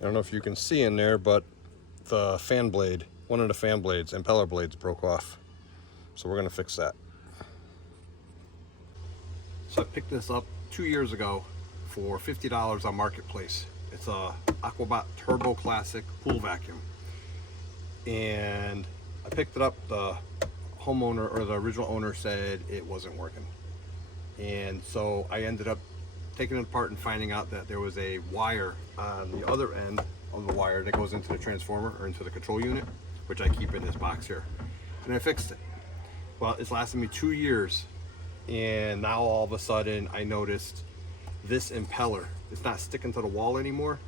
I don't know if you can see in there, but the fan blade, one of the fan blades, impeller blades, broke off. So we're gonna fix that. So I picked this up 2 years ago for $50 on Marketplace. It's a Aquabot Turbo Classic pool vacuum. And I picked it up, the homeowner or the original owner said it wasn't working. And so I ended up taking it apart and finding out that there was a wire on the other end of the wire that goes into the transformer or into the control unit, which I keep in this box here. And I fixed it. Well, it's lasted me 2 years, and now all of a sudden I noticed this impeller, it's not sticking to the wall anymore.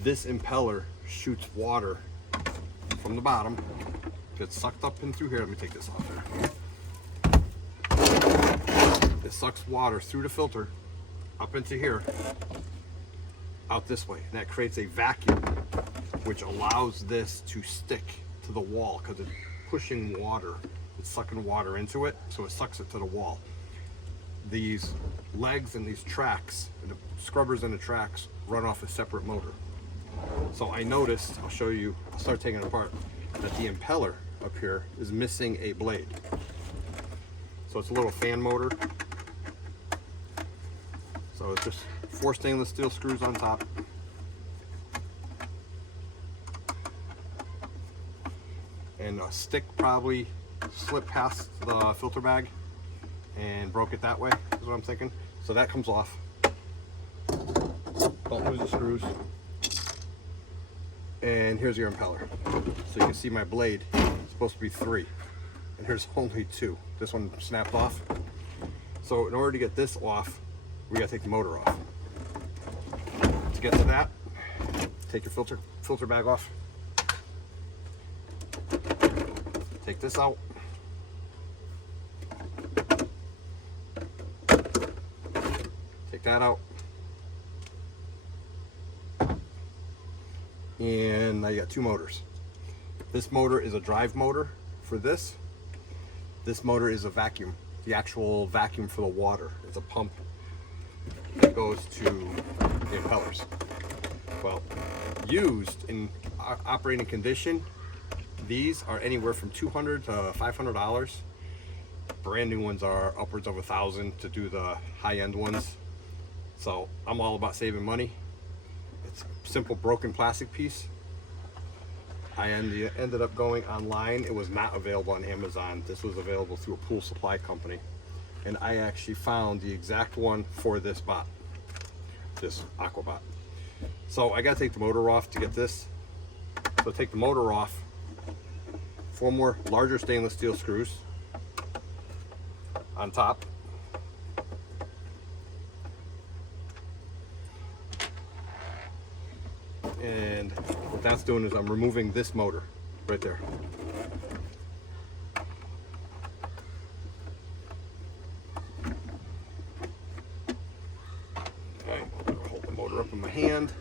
This impeller shoots water from the bottom, gets sucked up in through here. Let me take this off there. It sucks water through the filter up into here, out this way, and that creates a vacuum which allows this to stick to the wall because it's pushing water, it's sucking water into it, so it sucks it to the wall. These legs and these tracks, the scrubbers and the tracks, run off a separate motor. So I noticed, I'll show you, I'll start taking it apart, that the impeller up here is missing a blade. So it's a little fan motor. So it's just 4 stainless steel screws on top. And a stick probably slipped past the filter bag and broke it that way, is what I'm thinking. So that comes off. Don't lose the screws. And here's your impeller. So you can see my blade, it's supposed to be 3. And here's only 2. This one snapped off. So in order to get this off, we gotta take the motor off. To get to that, take your filter bag off. Take this out. Take that out. And now you got 2 motors. This motor is a drive motor for this. This motor is a vacuum, the actual vacuum for the water. It's a pump that goes to the impellers. Well, used in operating condition, these are anywhere from $200 to $500. Brand new ones are upwards of $1,000 to do the high-end ones. So I'm all about saving money. It's a simple broken plastic piece. I ended up going online. It was not available on Amazon. This was available through a pool supply company. And I actually found the exact one for this bot, this Aquabot. So I gotta take the motor off to get this. So take the motor off, 4 more larger stainless steel screws on top. And what that's doing is I'm removing this motor right there. Okay, I'll hold the motor up in my hand.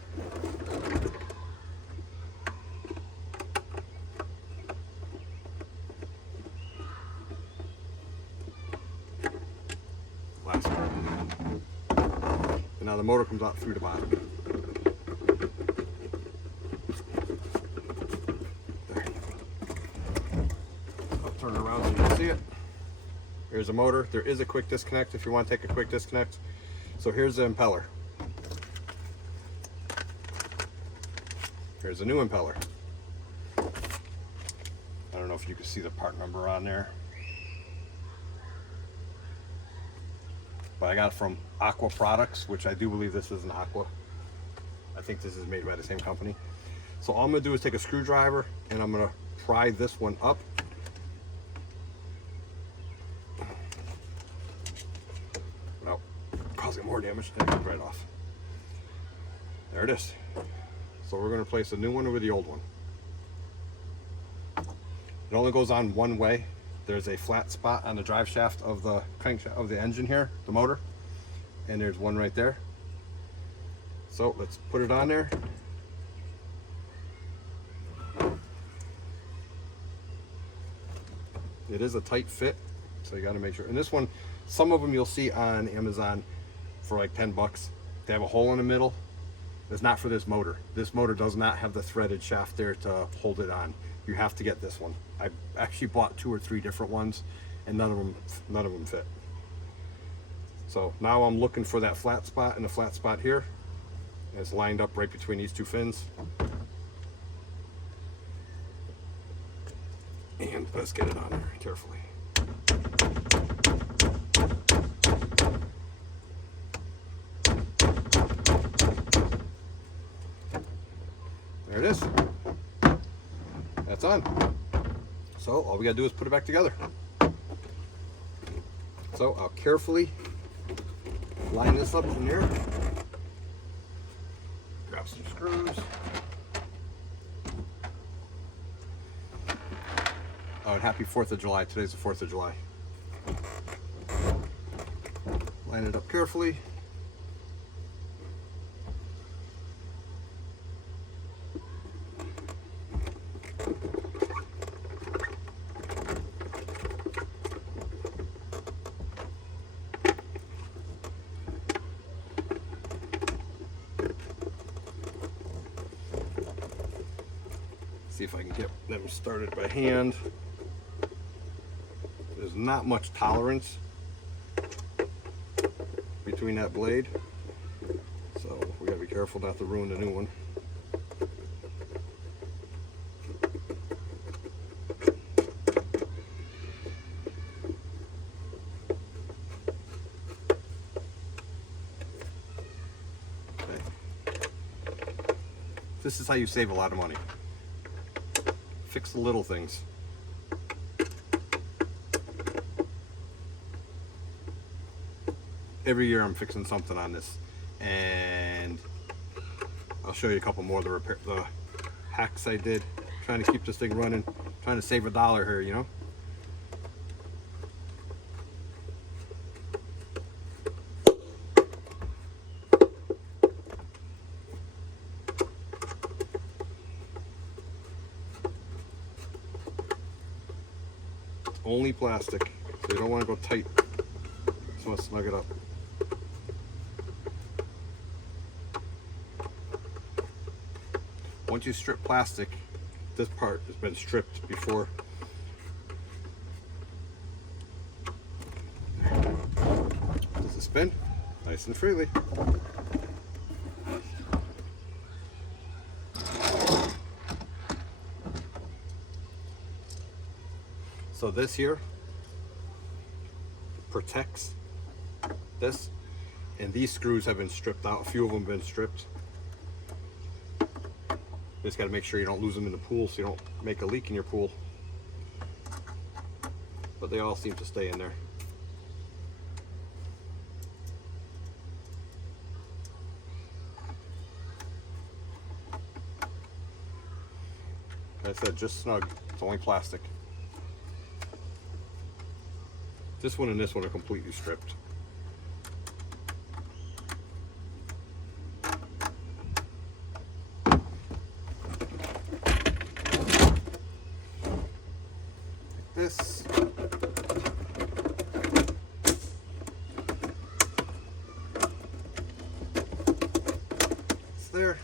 Last one. And now the motor comes out through the bottom. Turn it around so you can see it. Here's a motor. There is a quick disconnect if you want to take a quick disconnect. So here's the impeller. Here's a new impeller. I don't know if you can see the part number on there, but I got it from Aqua Products, which I do believe this is an Aqua. I think this is made by the same company. So all I'm going to do is take a screwdriver and I'm going to pry this one up. Without causing more damage, take it right off. There it is. So we're going to replace the new one with the old one. It only goes on one way. There's a flat spot on the drive shaft of the crankshaft of the engine here, the motor, and there's one right there. So let's put it on there. It is a tight fit, so you got to make sure. And this one, some of them you'll see on Amazon for like 10 bucks. They have a hole in the middle. It's not for this motor. This motor does not have the threaded shaft there to hold it on. You have to get this one. I actually bought 2 or 3 different ones, and none of them fit. So now I'm looking for that flat spot, and the flat spot here is lined up right between these 2 fins. And let's get it on there carefully. There it is. That's on. So all we gotta do is put it back together. So I'll carefully line this up from here. Grab some screws. Oh, and happy 4th of July. Today's the 4th of July. Line it up carefully. See if I can get them started by hand. There's not much tolerance between that blade, so we gotta be careful not to ruin the new one. Okay. This is how you save a lot of money. Fix the little things. Every year I'm fixing something on this, and I'll show you a couple more of the hacks I did, trying to keep this thing running, trying to save $1 here, you know. It's only plastic, so you don't want to go tight. Just want to snug it up. Once you strip plastic, this part has been stripped before. Does it spin? Nice and freely. So this here protects this, and these screws have been stripped out. A few of them have been stripped. You just got to make sure you don't lose them in the pool so you don't make a leak in your pool. But they all seem to stay in there. Like I said, just snug. It's only plastic. This one and this one are completely stripped. This. It's there.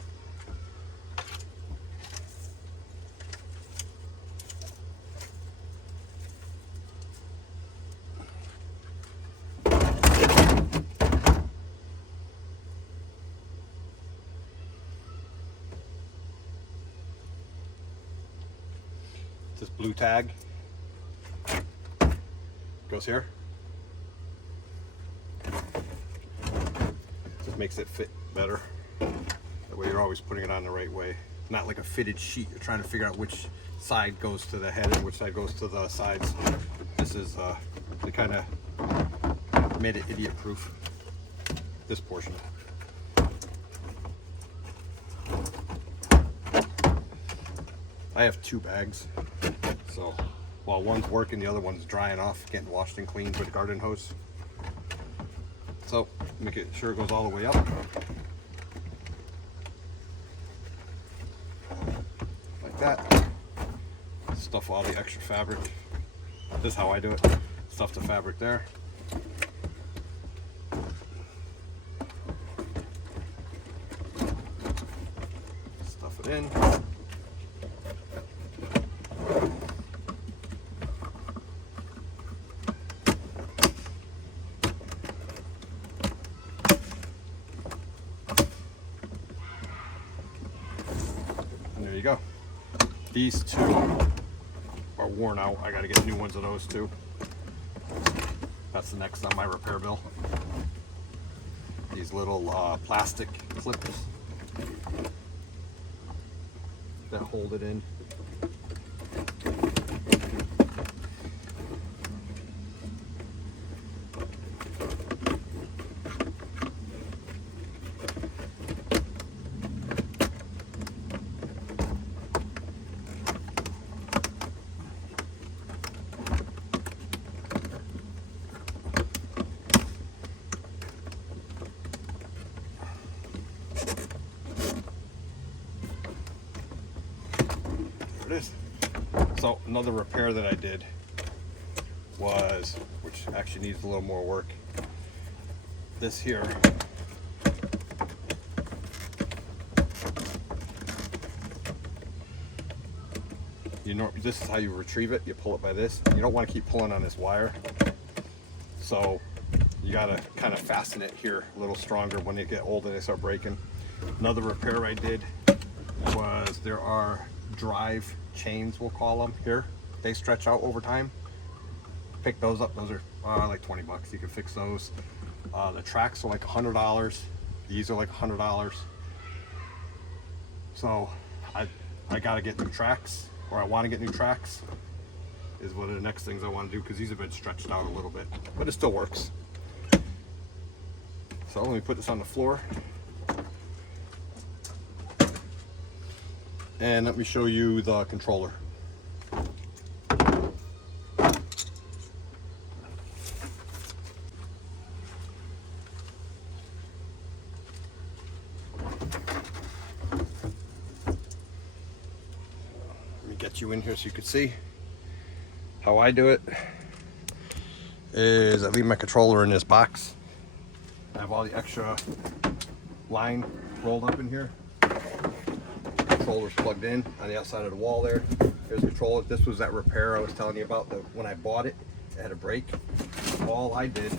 This blue tag goes here. Just makes it fit better. That way you're always putting it on the right way. Not like a fitted sheet. You're trying to figure out which side goes to the head and which side goes to the sides. This is, they kind of made it idiot proof, this portion. I have 2 bags, so while one's working, the other one's drying off, getting washed and cleaned with a garden hose. So make it sure it goes all the way up. Like that. Stuff all the extra fabric. This is how I do it. Stuff the fabric there. in. And there you go. These two are worn out. I got to get new ones of those too. That's the next on my repair bill. These little plastic clips that hold it in. It is. So another repair that I did was, which actually needs a little more work, this here. You know, this is how you retrieve it. You pull it by this. You don't want to keep pulling on this wire. So you got to kind of fasten it here a little stronger. When they get old and they start breaking. Another repair I did was, there are drive chains, we'll call them here. They stretch out over time. Pick those up. Those are like 20 bucks. You can fix those. The tracks are like $100. These are like $100. So I got to get new tracks, or I want to get new tracks, is one of the next things I want to do, because these have been stretched out a little bit, but it still works. So let me put this on the floor. And let me show you the controller. Let me get you in here so you can see how I do it. Is I leave my controller in this box. I have all the extra line rolled up in here. Controller's plugged in on the outside of the wall there. Here's the controller. This was that repair I was telling you about. When I bought it, it had a break. All I did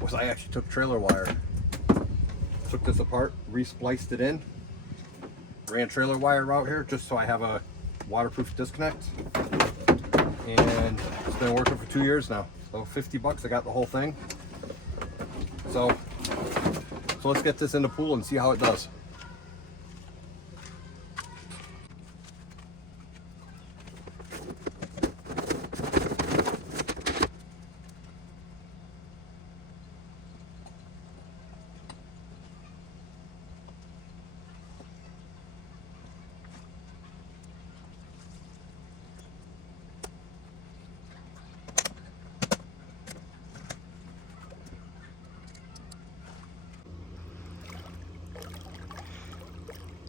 was I actually took trailer wire, took this apart, re-spliced it in, ran trailer wire out here just so I have a waterproof disconnect, and it's been working for 2 years now. So 50 bucks, I got the whole thing. So let's get this in the pool and see how it does.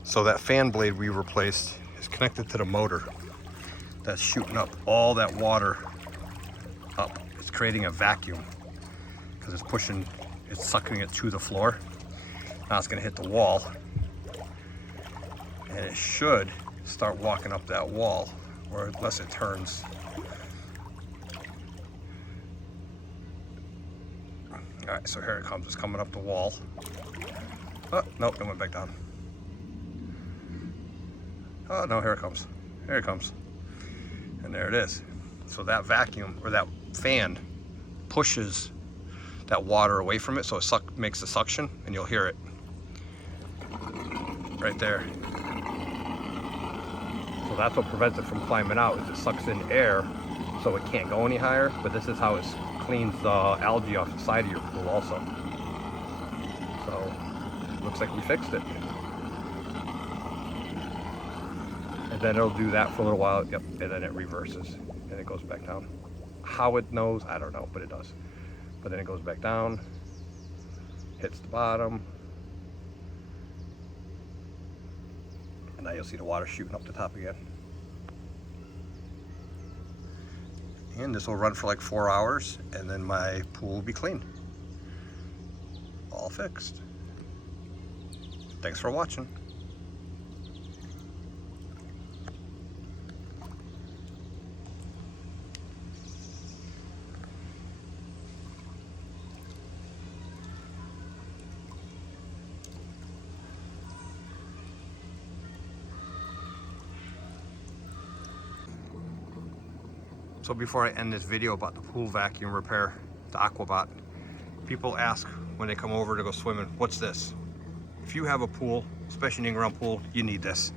So that fan blade we replaced is connected to the motor that's shooting up all that water up. It's creating a vacuum because it's sucking it to the floor. Now it's gonna hit the wall, and it should start walking up that wall, or unless it turns. All right, so here it comes. It's coming up the wall. Oh, nope, it went back down. Oh no, here it comes. Here it comes. And there it is. So that vacuum, or that fan, pushes that water away from it, so it makes the suction, and you'll hear it right there. So that's what prevents it from climbing out, is it sucks in air so it can't go any higher. But this is how it cleans the algae off the side of your pool also. So looks like we fixed it. And then it'll do that for a little while, yep, and then it reverses and it goes back down. How it knows, I don't know, but it does. But then it goes back down, hits the bottom, and now you'll see the water shooting up the top again. And this will run for like 4 hours, and then my pool will be clean. All fixed. Thanks for watching. So before I end this video about the pool vacuum repair, the Aquabot, people ask when they come over to go swimming, what's this? If you have a pool, especially an in-ground pool, you need this.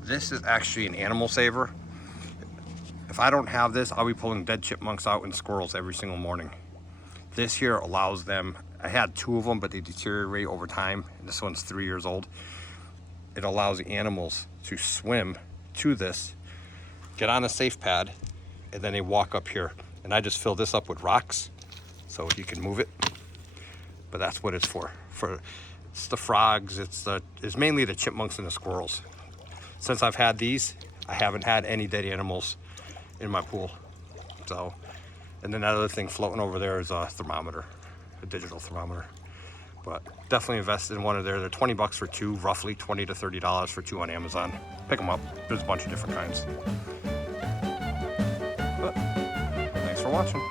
This is actually an animal saver. If I don't have this, I'll be pulling dead chipmunks out and squirrels every single morning. This here allows them, I had 2 of them, but they deteriorate over time. This one's 3 years old. It allows the animals to swim to this, get on a safe pad, and then they walk up here. And I just fill this up with rocks so you can move it. But that's what it's for. It's the frogs, it's mainly the chipmunks and the squirrels. Since I've had these, I haven't had any dead animals in my pool. So, and then that other thing floating over there is a thermometer, a digital thermometer. But definitely invest in one of they're 20 bucks for 2, roughly $20 to $30 for 2 on Amazon. Pick them up. There's a bunch of different kinds. But thanks for watching.